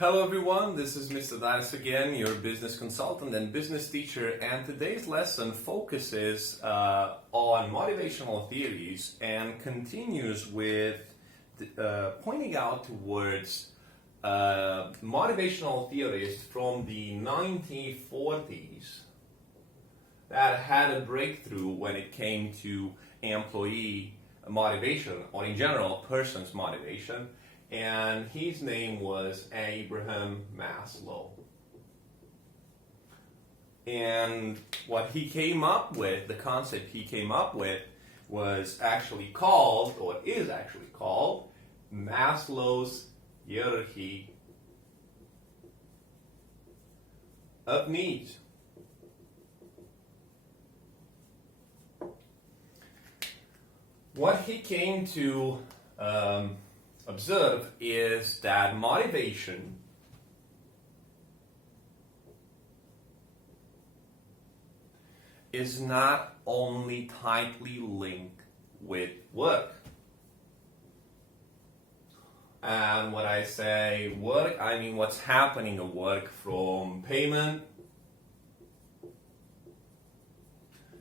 Hello everyone, this is Mr. Dias again, your business consultant and business teacher, and today's lesson focuses on motivational theories and continues with pointing out towards motivational theorists from the 1940s that had a breakthrough when it came to employee motivation, or in general, person's motivation. And his name was Abraham Maslow. And what he came up with, the concept he came up with, was actually called, or is actually called, Maslow's hierarchy of needs. What he came to observe is that motivation is not only tightly linked with work. And when I say work, I mean what's happening at work, from payment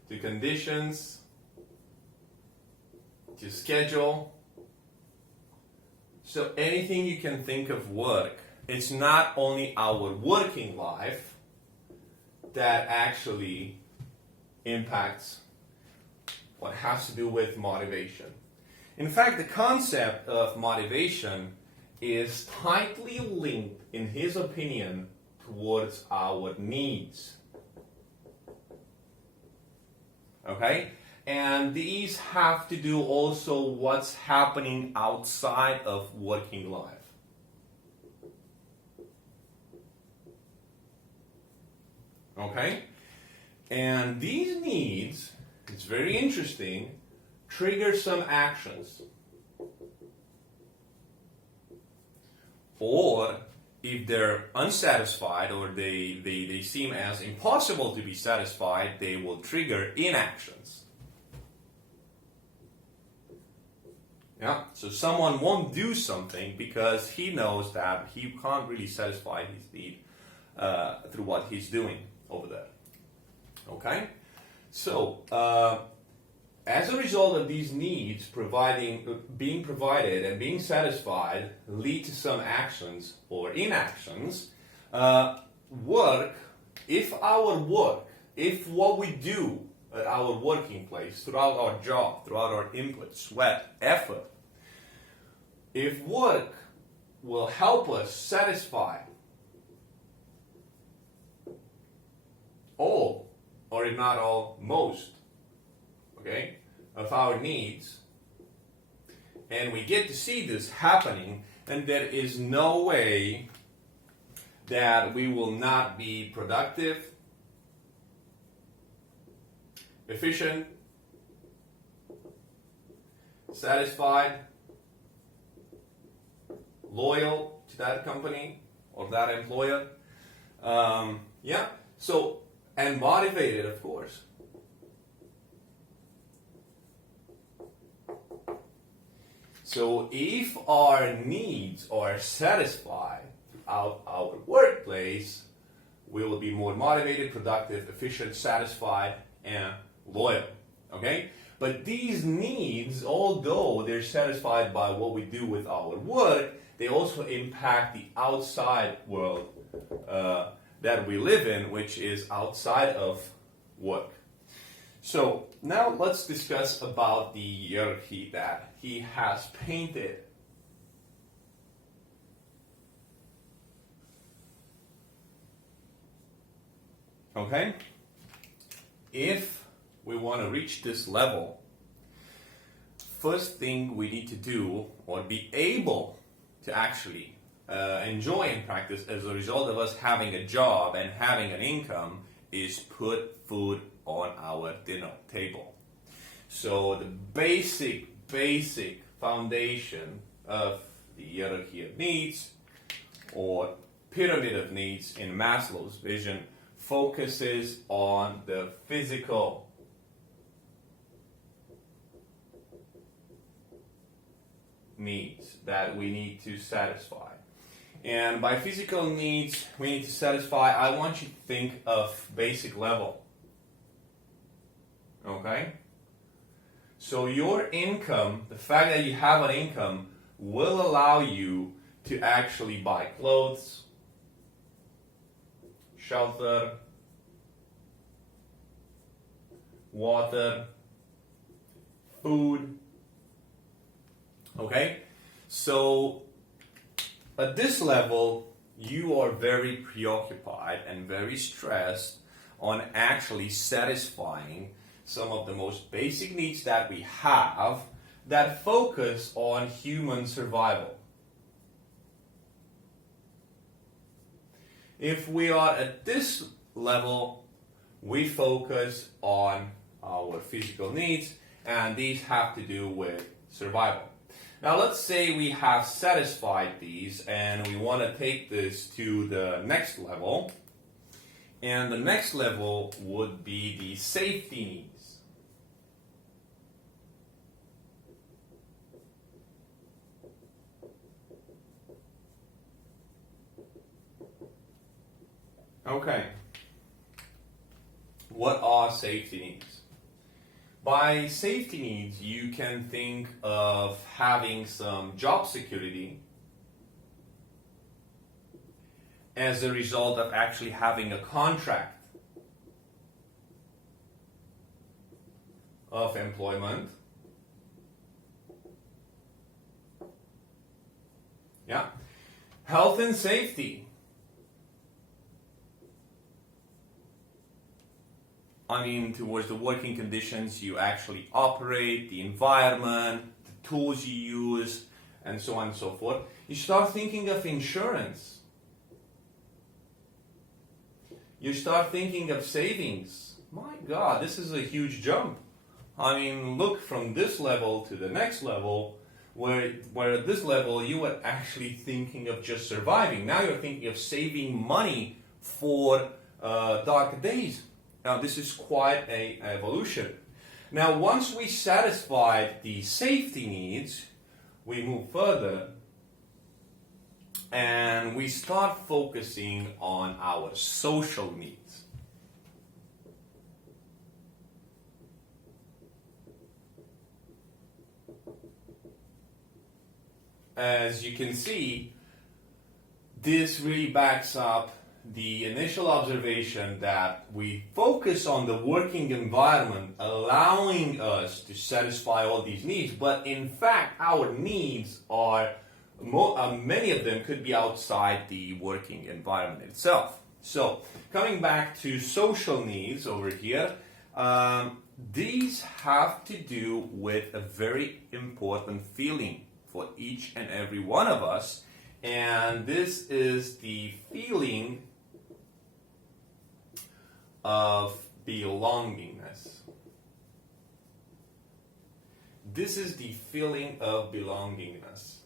to conditions to schedule. So anything you can think of work, it's not only our working life that actually impacts what has to do with motivation. In fact, the concept of motivation is tightly linked, in his opinion, towards our needs. Okay? And these have to do also what's happening outside of working life. Okay? And these needs, it's very interesting, trigger some actions. Or if they're unsatisfied, or they seem as impossible to be satisfied, they will trigger inactions. Yeah, so someone won't do something because he knows that he can't really satisfy his need through what he's doing over there. Okay? So, as a result of these needs being provided and being satisfied lead to some actions or inactions, if what we do at our working place, throughout our job, throughout our input, sweat, effort, if work will help us satisfy all, or if not all, most, okay, of our needs, and we get to see this happening, then there is no way that we will not be productive, efficient, satisfied, loyal to that company or that employer. And motivated, of course. So if our needs are satisfied throughout our workplace, we will be more motivated, productive, efficient, satisfied, and loyal. Okay? But these needs, although they're satisfied by what we do with our work, they also impact the outside world that we live in, which is outside of work. So now let's discuss about the hierarchy that he has painted. Okay? If we want to reach this level, first thing we need to do, or be able to actually enjoy and practice as a result of us having a job and having an income, is put food on our dinner table. So the basic foundation of the hierarchy of needs, or pyramid of needs in Maslow's vision, focuses on the physical needs that we need to satisfy. And by physical needs we need to satisfy, I want you to think of basic level. Okay? So your income, the fact that you have an income, will allow you to actually buy clothes, shelter, water, food. Okay? So at this level, you are very preoccupied and very stressed on actually satisfying some of the most basic needs that we have that focus on human survival. If we are at this level, we focus on our physical needs, and these have to do with survival. Now let's say we have satisfied these and we want to take this to the next level, and the next level would be the safety needs. Okay. What are safety needs? By safety needs, you can think of having some job security as a result of actually having a contract of employment. Yeah. Health and safety. I mean, towards the working conditions you actually operate, the environment, the tools you use, and so on and so forth. You start thinking of insurance. You start thinking of savings. My God, this is a huge jump. I mean, look from this level to the next level, where at this level you were actually thinking of just surviving. Now you're thinking of saving money for darker days. Now this is quite an evolution. Now once we satisfied the safety needs, we move further and we start focusing on our social needs. As you can see, this really backs up the initial observation that we focus on the working environment allowing us to satisfy all these needs, but in fact our needs are, many of them could be outside the working environment itself. So coming back to social needs over here, these have to do with a very important feeling for each and every one of us, and this is the feeling of belongingness. This is the feeling of belongingness.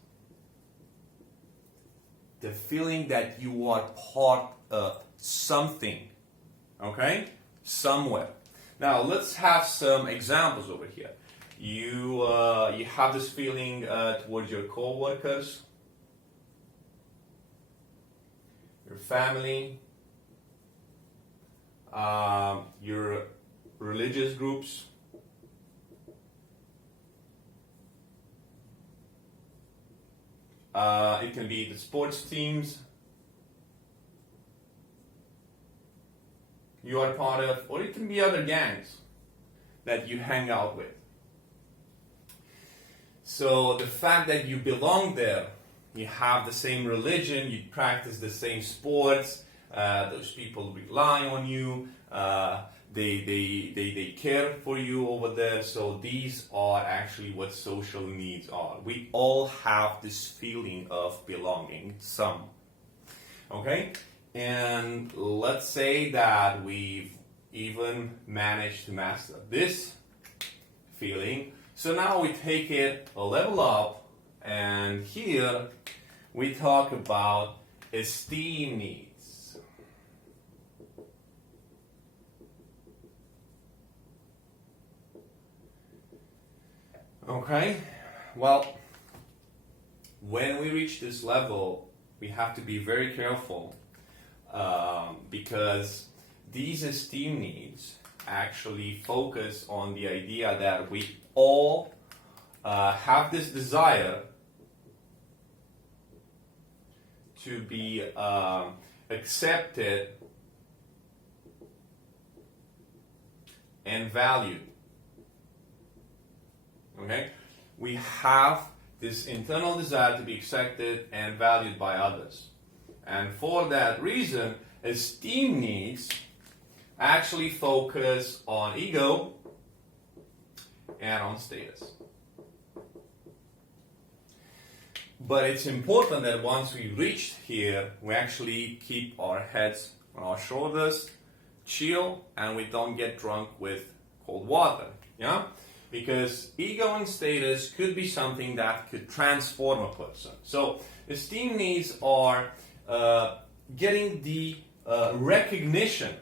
The feeling that you are part of something, okay? Somewhere. Now let's have some examples over here. You have this feeling towards your co-workers, your family, your religious groups, it can be the sports teams you are part of, or it can be other gangs that you hang out with. So the fact that you belong there, you have the same religion, you practice the same sports, those people rely on you, they care for you over there. So these are actually what social needs are. We all have this feeling of belonging, some. Okay? And let's say that we've even managed to master this feeling. So now we take it a level up, and here we talk about esteem needs. Okay, well, when we reach this level, we have to be very careful because these esteem needs actually focus on the idea that we all have this desire to be accepted and valued. Okay? We have this internal desire to be accepted and valued by others. And for that reason, esteem needs actually focus on ego and on status. But it's important that once we reach here, we actually keep our heads on our shoulders, chill, and we don't get drunk with cold water. Yeah? Because ego and status could be something that could transform a person. So esteem needs are getting the recognition,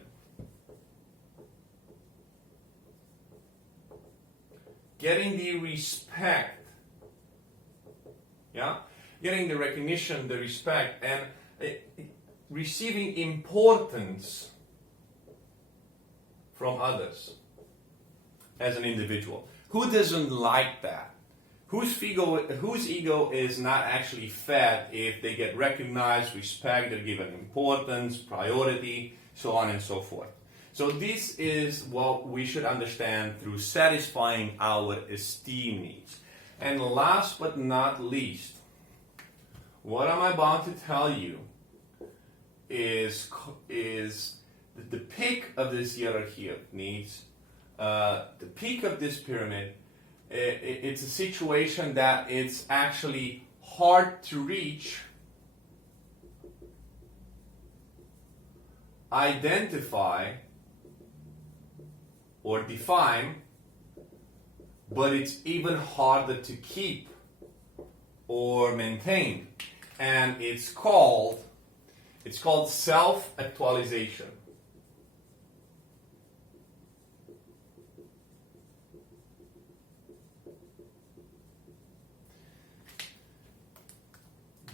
getting the respect, yeah, getting the recognition, the respect, and receiving importance from others as an individual. Who doesn't like that? Whose ego is not actually fed if they get recognized, respect, they're given importance, priority, so on and so forth. So this is what we should understand through satisfying our esteem needs. And last but not least, what I'm about to tell you is the peak of this hierarchy of needs, the peak of this pyramid. It's a situation that it's actually hard to reach, identify, or define, but it's even harder to keep or maintain. And it's called self-actualization.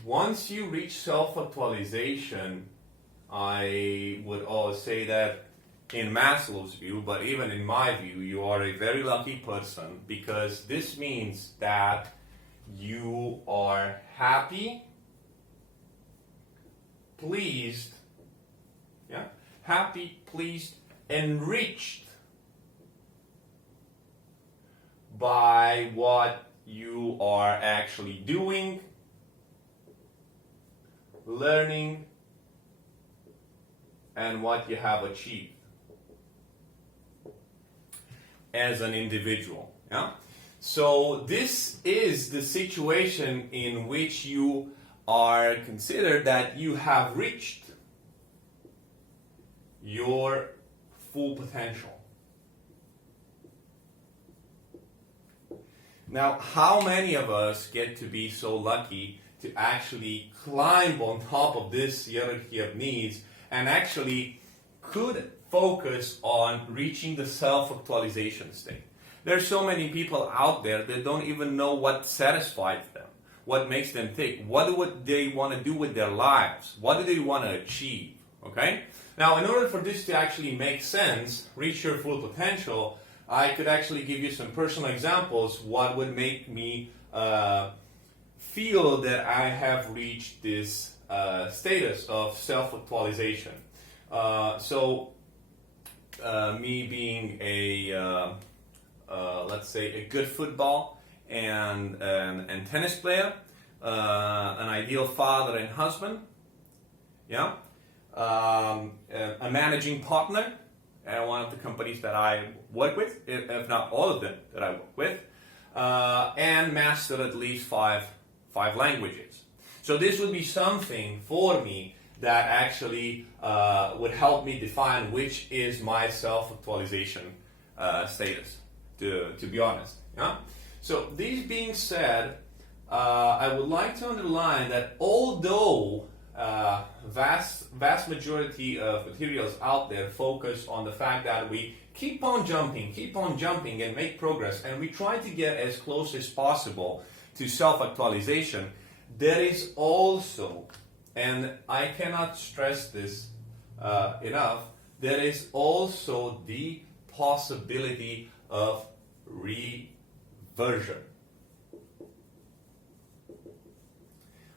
Once you reach self-actualization, I would always say that in Maslow's view, but even in my view, you are a very lucky person, because this means that you are happy, pleased, enriched by what you are actually doing, learning, and what you have achieved as an individual. Yeah? So this is the situation in which you are considered that you have reached your full potential. Now, how many of us get to be so lucky to actually climb on top of this hierarchy of needs and actually could focus on reaching the self-actualization state? There are so many people out there that don't even know what satisfies them, what makes them tick, what do they want to do with their lives, what do they want to achieve, okay? Now, in order for this to actually make sense, reach your full potential, I could actually give you some personal examples what would make me feel that I have reached this status of self-actualization. Me being a let's say a good football and tennis player, an ideal father and husband, a managing partner at one of the companies that I work with, if not all of them that I work with, and master at least five languages. So this would be something for me that actually would help me define which is my self-actualization status, to be honest. Yeah? So these being said, I would like to underline that although vast majority of materials out there focus on the fact that we keep on jumping and make progress, and we try to get as close as possible to self-actualization, there is also and I cannot stress this enough, there is also the possibility of reversion.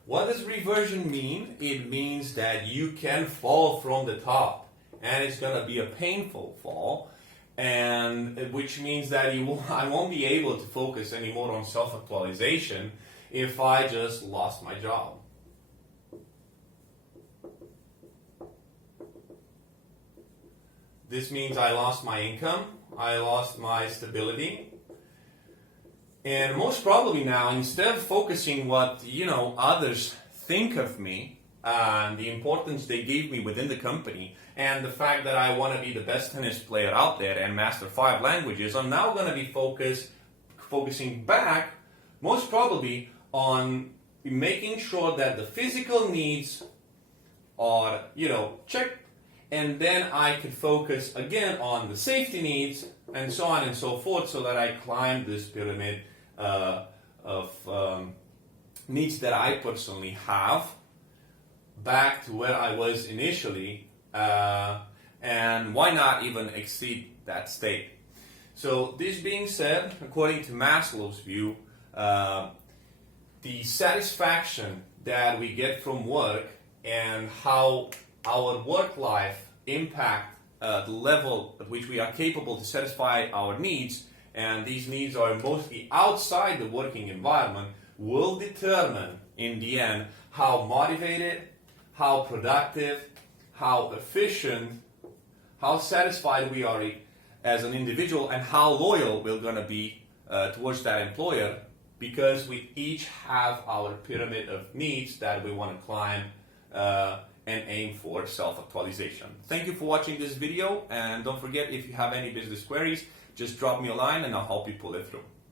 What does reversion mean? It means that you can fall from the top, and it's going to be a painful fall, and which means that I won't be able to focus anymore on self-actualization if I just lost my job. This means I lost my income, I lost my stability, and most probably now, instead of focusing what others think of me and the importance they gave me within the company, and the fact that I want to be the best tennis player out there and master 5 languages, I'm now going to be focusing back, most probably, on making sure that the physical needs are checked. And then I could focus again on the safety needs and so on and so forth, so that I climb this pyramid of needs that I personally have back to where I was initially, and why not even exceed that state. So this being said, according to Maslow's view, the satisfaction that we get from work and how our work life impact the level at which we are capable to satisfy our needs, and these needs are mostly outside the working environment, will determine in the end how motivated, how productive, how efficient, how satisfied we are as an individual, and how loyal we're going to be towards that employer, because we each have our pyramid of needs that we want to climb and aim for self-actualization. Thank you for watching this video, and don't forget, if you have any business queries, just drop me a line and I'll help you pull it through.